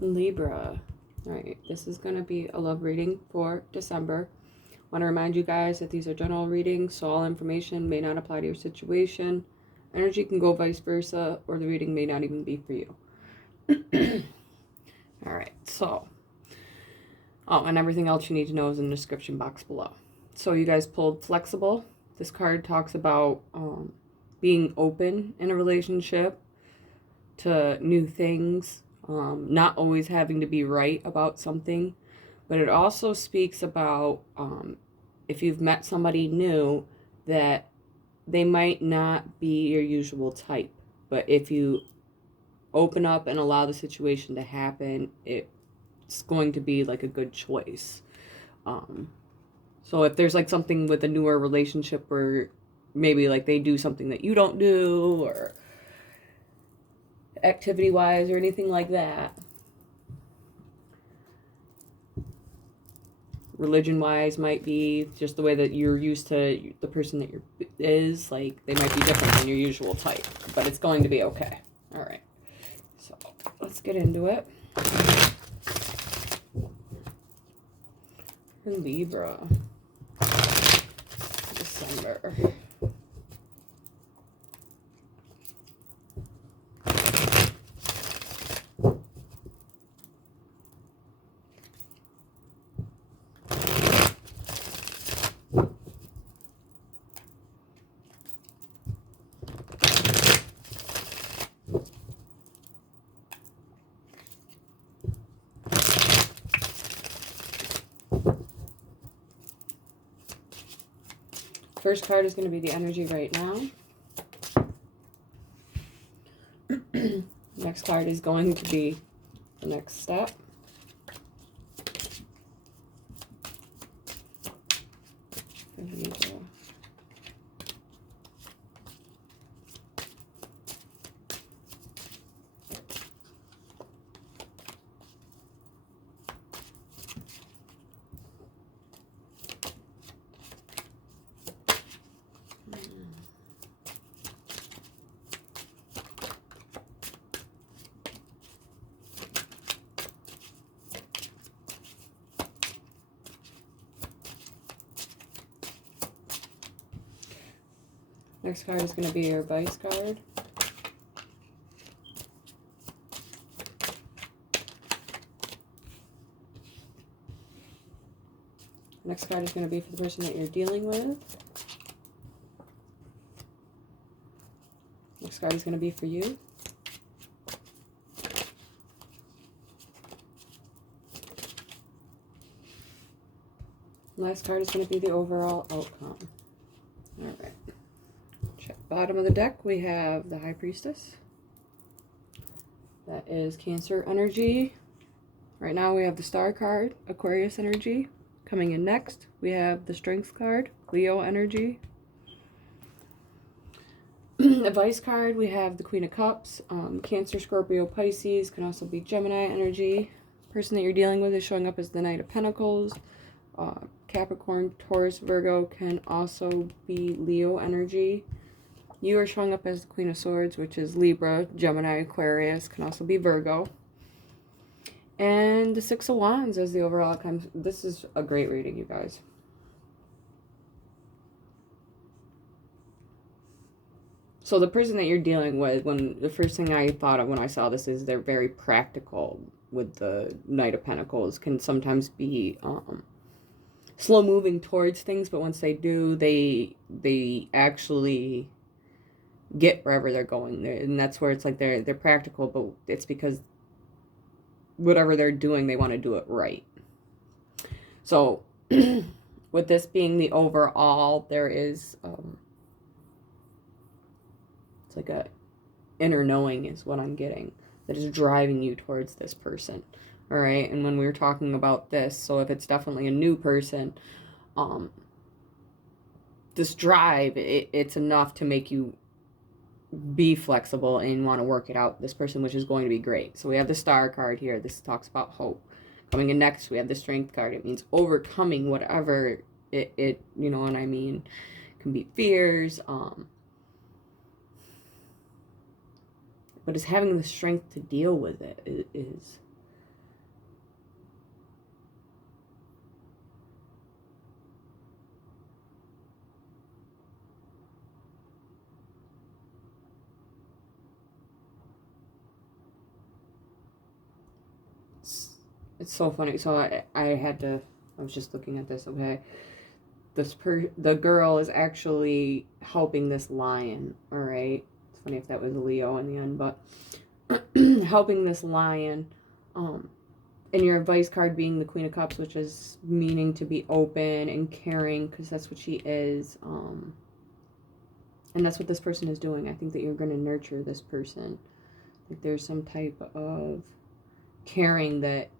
Libra. All right, this is going to be a love reading for December. I want to remind you guys that these are general readings, so all information may not apply to your situation. Energy can go vice versa, or the reading may not even be for you. All right, so, and everything else you need to know is in the description box below. So you guys pulled Flexible. This card talks about being open in a relationship to new things, not always having to be right about something. But it also speaks about if you've met somebody new, that they might not be your usual type. But if you open up and allow the situation to happen, it's going to be like a good choice. So if there's like something with a newer relationship where maybe like they do something that you don't do, or activity wise or anything like that, religion wise might be just the way that you're used to the person that you're is, like they might be different than your usual type, but it's going to be okay. All right, so let's get into it. Libra, December. First card is going to be the energy right now. Next card is going to be the next step. There we go. Next card is going to be your advice card. Next card is going to be for the person that you're dealing with. Next card is going to be for you. Last card is going to be the overall outcome. All right. Check bottom of the deck. We have the High Priestess. That is Cancer energy. Right now we have the Star card, Aquarius energy. Coming in next, we have the Strength card, Leo energy. Advice card, we have the Queen of Cups, Cancer, Scorpio, Pisces, can also be Gemini energy. Person that you're dealing with is showing up as the Knight of Pentacles. Capricorn, Taurus, Virgo can also be Leo energy. You are showing up as the Queen of Swords, which is Libra, Gemini, Aquarius, can also be Virgo. And the Six of Wands as the overall outcome. This is a great reading, you guys. So the person that you're dealing with, the first thing I thought of when I saw this is they're very practical with the Knight of Pentacles. Can sometimes be slow moving towards things, but once they do, they actually get wherever they're going. And that's where it's like they're practical, but it's because whatever they're doing, they want to do it right. So with this being the overall, there is it's like a inner knowing is what I'm getting, that is driving you towards this person. All right, and when we were talking about this, so if it's definitely a new person, this drive, it's enough to make you be flexible and want to work it out with this person, which is going to be great. So we have the Star card here. This talks about hope. Coming in next, we have the Strength card. It means overcoming whatever it you know what I mean, it can be fears, but it's having the strength to deal with it is It's so funny. So I was just looking at this, okay? The girl is actually helping this lion, all right? It's funny if that was a Leo in the end, but helping this lion, and your advice card being the Queen of Cups, which is meaning to be open and caring, because that's what she is, and that's what this person is doing. I think that you're going to nurture this person. Like there's some type of caring that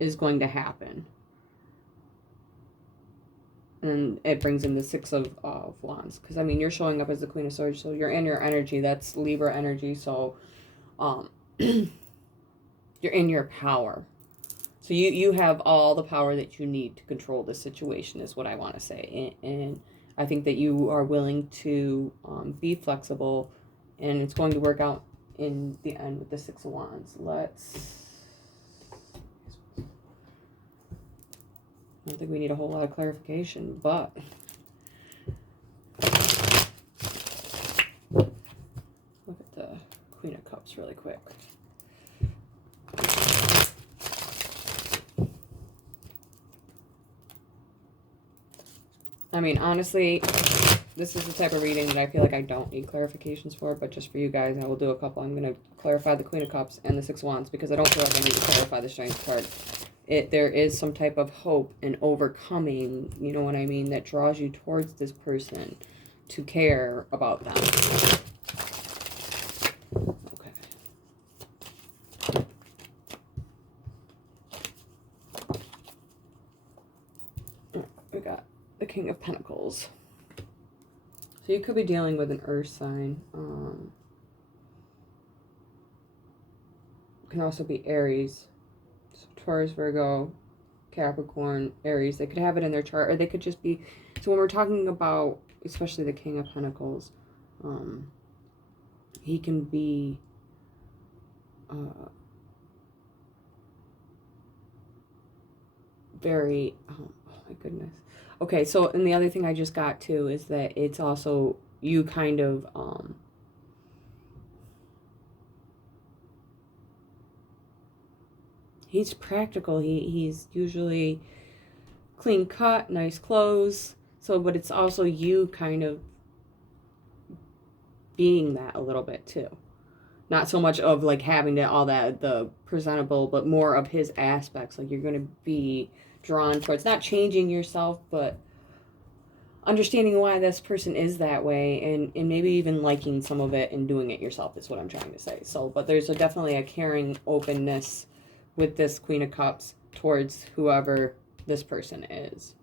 is going to happen. And it brings in the Six of Wands. Because, I mean, you're showing up as the Queen of Swords, so you're in your energy. That's Libra energy, so you're in your power. So you have all the power that you need to control this situation, is what I want to say. And I think that you are willing to be flexible, and it's going to work out in the end with the Six of Wands. I don't think we need a whole lot of clarification, but look at the Queen of Cups really quick. I mean, honestly, this is the type of reading that I feel like I don't need clarifications for, but just for you guys, I will do a couple. I'm going to clarify the Queen of Cups and the Six of Wands, because I don't feel like I need to clarify the Strength card. There is some type of hope and overcoming, you know what I mean, that draws you towards this person to care about them. Okay. We got the King of Pentacles. So you could be dealing with an earth sign. Can also be Aries. Taurus, Virgo, Capricorn, Aries. They could have it in their chart, or they could just be. So when we're talking about, especially the King of Pentacles, he can be very. Oh my goodness. Okay, so and the other thing I just got too is that it's also you kind of he's practical. He's usually clean cut, nice clothes. So, but it's also you kind of being that a little bit too. Not so much of like having to all that the presentable, but more of his aspects. Like you're going to be drawn towards not changing yourself, but understanding why this person is that way, and maybe even liking some of it and doing it yourself is what I'm trying to say. So, but there's definitely a caring openness with this Queen of Cups towards whoever this person is.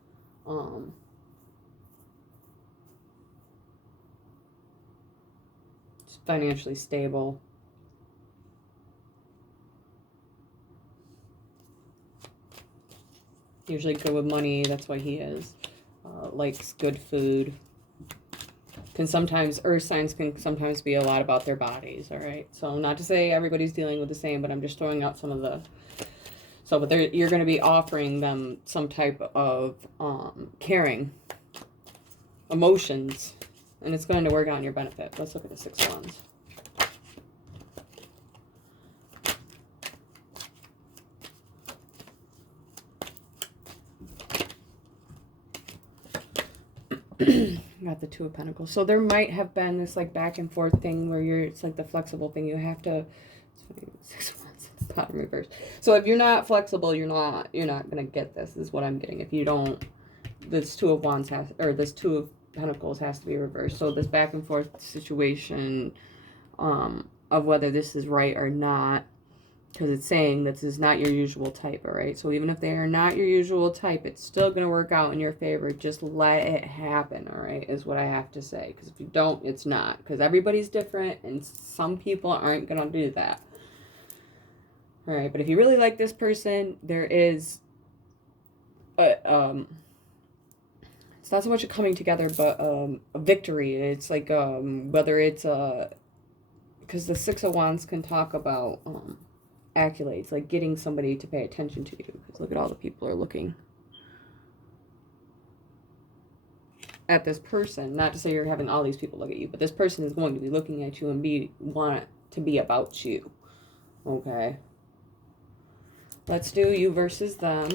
It's financially stable. Usually good with money, that's why he is. Likes good food. Earth signs can sometimes be a lot about their bodies, all right? So not to say everybody's dealing with the same, but I'm just throwing out some of the... So, but you're going to be offering them some type of caring, emotions, and it's going to work out in your benefit. Let's look at the Six of Wands. Got the Two of Pentacles. So there might have been this like back and forth thing where it's like the flexible thing. You have to... Six of Wands in the bottom reverse. So if you're not flexible, you're not gonna get this, is what I'm getting. If you don't, this Two of Wands this Two of Pentacles has to be reversed. So this back and forth situation of whether this is right or not, because it's saying this is not your usual type, all right? So even if they are not your usual type, it's still going to work out in your favor. Just let it happen, all right, is what I have to say. Because if you don't, it's not. Because everybody's different, and some people aren't going to do that. All right, but if you really like this person, there is it's not so much a coming together, but a victory. It's like whether it's because the Six of Wands can talk about accolades, like getting somebody to pay attention to you, because look at all the people are looking at this person. Not to say you're having all these people look at you, but this person is going to be looking at you and want it to be about you. Okay, Let's do you versus them.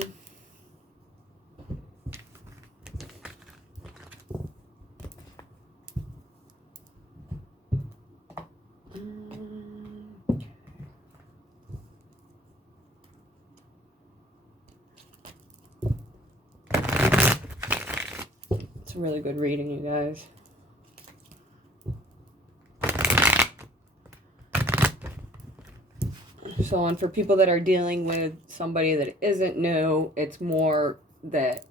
It's a really good reading, you guys. So, and for people that are dealing with somebody that isn't new, it's more that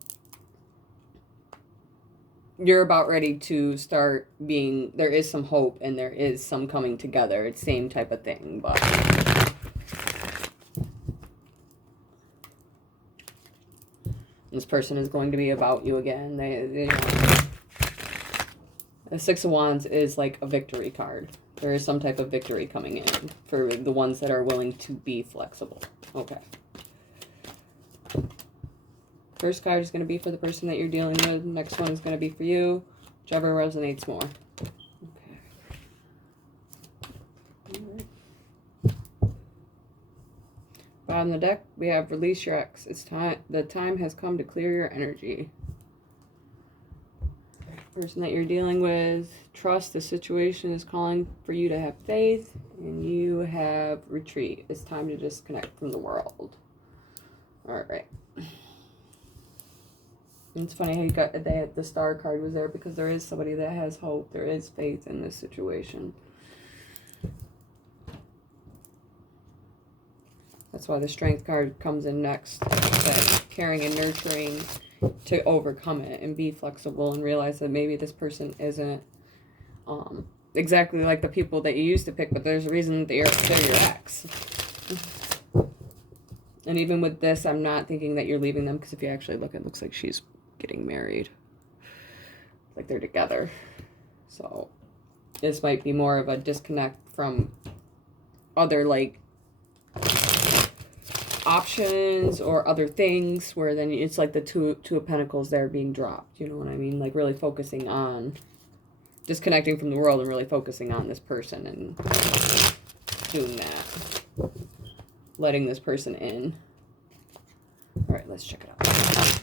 you're about ready to start being, there is some hope and there is some coming together. It's same type of thing, but this person is going to be about you again. They the Six of Wands is like a victory card. There is some type of victory coming in for the ones that are willing to be flexible. Okay. First card is going to be for the person that you're dealing with. Next one is going to be for you. Whichever resonates more. Okay. Bottom of the deck, we have release your ex. It's time. The time has come to clear your energy. Person that you're dealing with, trust the situation is calling for you to have faith, and you have retreat. It's time to disconnect from the world. All right. It's funny how you got the star card was there because there is somebody that has hope. There is faith in this situation. That's why the strength card comes in next. That caring and nurturing to overcome it and be flexible and realize that maybe this person isn't exactly like the people that you used to pick, but there's a reason they're your ex. And even with this, I'm not thinking that you're leaving them, because if you actually look, it looks like she's getting married. Like they're together. So this might be more of a disconnect from other like options or other things, where then it's like the two of Pentacles there being dropped. You know what I mean? Like really focusing on disconnecting from the world and really focusing on this person and doing that. Letting this person in. All right, let's check it out.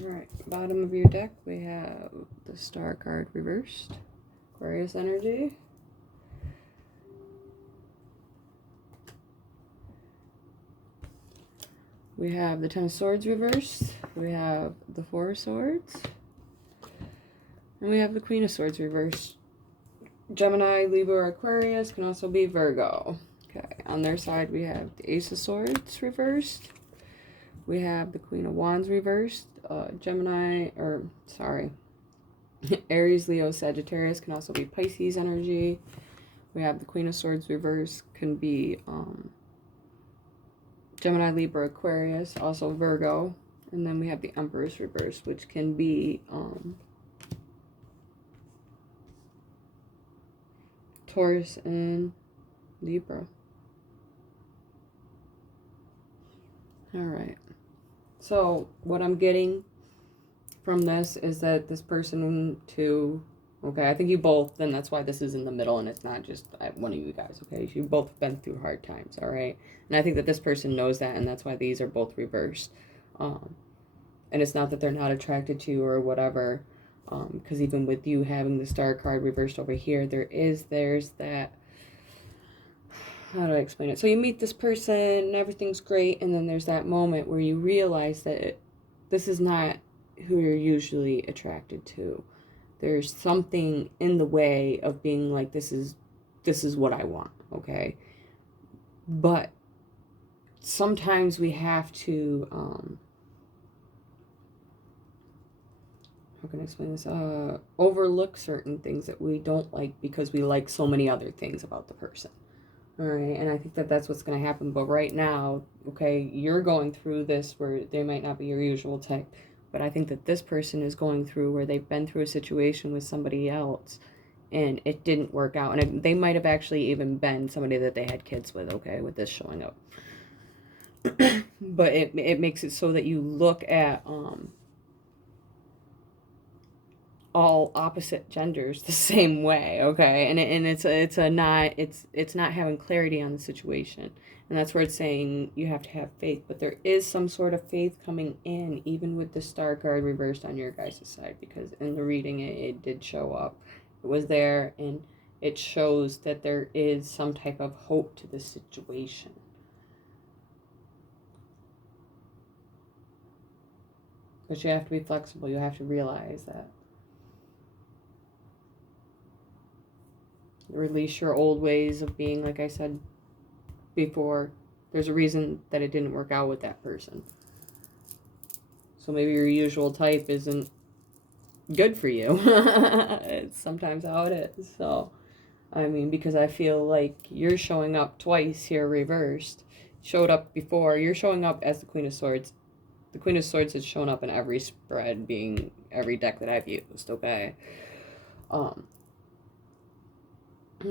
Alright, bottom of your deck, we have the Star card reversed. Aquarius energy. We have the Ten of Swords reversed. We have the Four of Swords. And we have the Queen of Swords reversed. Gemini, Libra, Aquarius, can also be Virgo. Okay, on their side we have the Ace of Swords reversed. We have the Queen of Wands reversed. Aries, Leo, Sagittarius, can also be Pisces energy. We have the Queen of Swords reversed, can be Gemini, Libra, Aquarius, also Virgo. And then we have the Empress reversed, which can be Taurus and Libra. All right. So what I'm getting from this is that this person too, okay, I think you both, and that's why this is in the middle and it's not just one of you guys, okay? You both have been through hard times, all right? And I think that this person knows that, and that's why these are both reversed. And it's not that they're not attracted to you or whatever, because even with you having the Star card reversed over here, there's that, how do I explain it? So you meet this person and everything's great, and then there's that moment where you realize that this is not who you're usually attracted to. There's something in the way of being like, this is what I want, okay? But sometimes we have to, how can I explain this? Overlook certain things that we don't like because we like so many other things about the person. All right, and I think that that's what's going to happen. But right now, okay, you're going through this where they might not be your usual type. But I think that this person is going through where they've been through a situation with somebody else and it didn't work out. And they might have actually even been somebody that they had kids with, okay, with this showing up. But it makes it so that you look at all opposite genders the same way, okay? And it's not having clarity on the situation. And that's where it's saying you have to have faith, but there is some sort of faith coming in even with the Star card reversed on your guys' side, because in the reading it did show up. It was there, and it shows that there is some type of hope to the situation. But you have to be flexible. You have to realize that. Release your old ways of being, like I said before. There's a reason that it didn't work out with that person. So maybe your usual type isn't good for you. It's sometimes how it is. So, I mean, because I feel like you're showing up twice here reversed. Showed up before. You're showing up as the Queen of Swords. The Queen of Swords has shown up in every spread, being every deck that I've used, okay?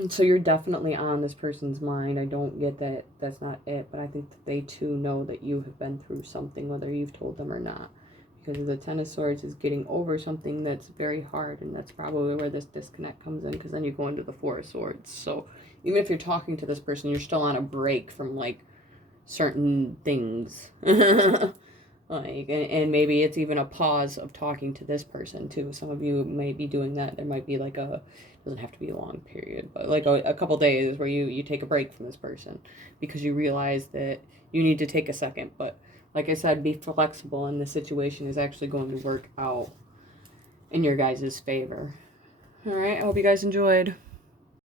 So you're definitely on this person's mind. I don't get that that's not it, but I think that they too know that you have been through something, whether you've told them or not. Because the Ten of Swords is getting over something that's very hard, and that's probably where this disconnect comes in, because then you go into the Four of Swords. So even if you're talking to this person, you're still on a break from, like, certain things. Like, and maybe it's even a pause of talking to this person too. Some of you may be doing that. There might be like doesn't have to be a long period, but like a couple days where you take a break from this person because you realize that you need to take a second. But like I said, be flexible, and the situation is actually going to work out in your guys' favor. All right, I hope you guys enjoyed.